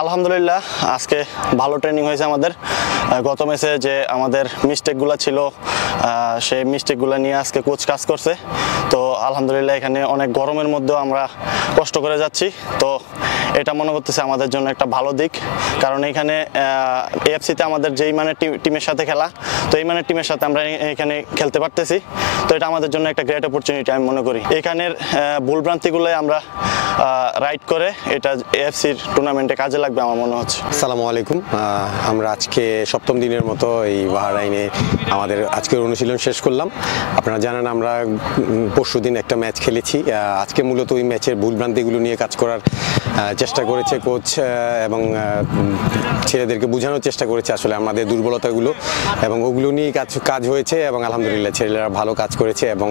আলহামদুলিল্লাহ আজকে ভালো ট্রেনিং হয়েছে আমাদের। গত ম্যাচে যে আমাদের মিস্টেকগুলো ছিল সেই মিস্টেকগুলো নিয়ে আজকে কোচ কাজ করছে। তো আলহামদুলিল্লাহ এখানে অনেক গরমের মধ্যেও আমরা কষ্ট করে যাচ্ছি। তো এটা মনে করতেছে আমাদের জন্য একটা ভালো দিক, কারণ এখানে এএফসিতে আমাদের যেই মানে টিমের সাথে খেলা, তো এই মানে টিমের সাথে আমরা এখানে খেলতে পারতেছি। তো এটা আমাদের জন্য একটা গ্রেট অপরচুনিটি আমি মনে করি। এখানের ভুলভ্রান্তিগুলোই আমরা রাইট করে এটা এএফসির টুর্নামেন্টে কাজে লাগবে আমার মনে হচ্ছে। আসসালামু আলাইকুম। আমরা আজকে সপ্তম দিনের মতো এই বাহরাইনে আমাদের আজকের অনুশীলন শেষ করলাম। আপনারা জানেন আমরা পরশুদিন একটা ম্যাচ খেলেছি। আজকে মূলত ওই ম্যাচের ভুলভ্রান্তিগুলো নিয়ে কাজ করার চেষ্টা করেছে কোচ এবং ছেলেদেরকে বোঝানোর চেষ্টা করেছে আসলে আমাদের দুর্বলতাগুলো, এবং ওগুলো নিয়ে কাজ হয়েছে এবং আলহামদুলিল্লাহ ছেলেরা ভালো কাজ করেছে এবং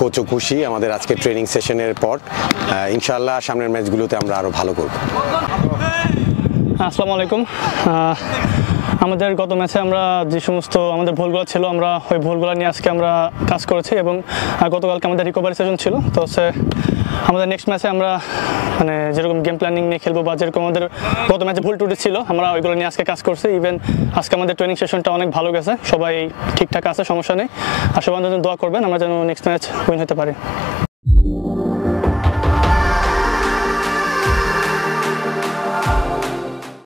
কোচও খুশি আমাদের আজকে ট্রেনিং সেশনের পর। ইনশাআল্লাহ সামনের ম্যাচগুলোতে আমরা আরও ভালো করব। আসসালামু আলাইকুম। আমাদের গত ম্যাচে আমরা যে সমস্ত আমাদের ভুলগুলো ছিল আমরা ওই ভুলগুলো নিয়ে আজকে আমরা কাজ করেছি, এবং গতকালকে আমাদের রিকভারি সেশন ছিল। তো আমাদের নেক্সট ম্যাচে আমরা মানে যেরকম গেম প্ল্যানিং নিয়ে খেলবো বা যেরকম আমাদের গত ম্যাচে ভুল টুটি ছিল আমরা ওইগুলো নিয়ে আজকে কাজ করছি। ইভেন আজকে আমাদের ট্রেনিং সেশনটা অনেক ভালো গেছে, সবাই ঠিকঠাক আছে, সমস্যা নেই। আর সবাই যেন দোয়া করবেন আমরা যেন নেক্সট ম্যাচ উইন হতে পারি।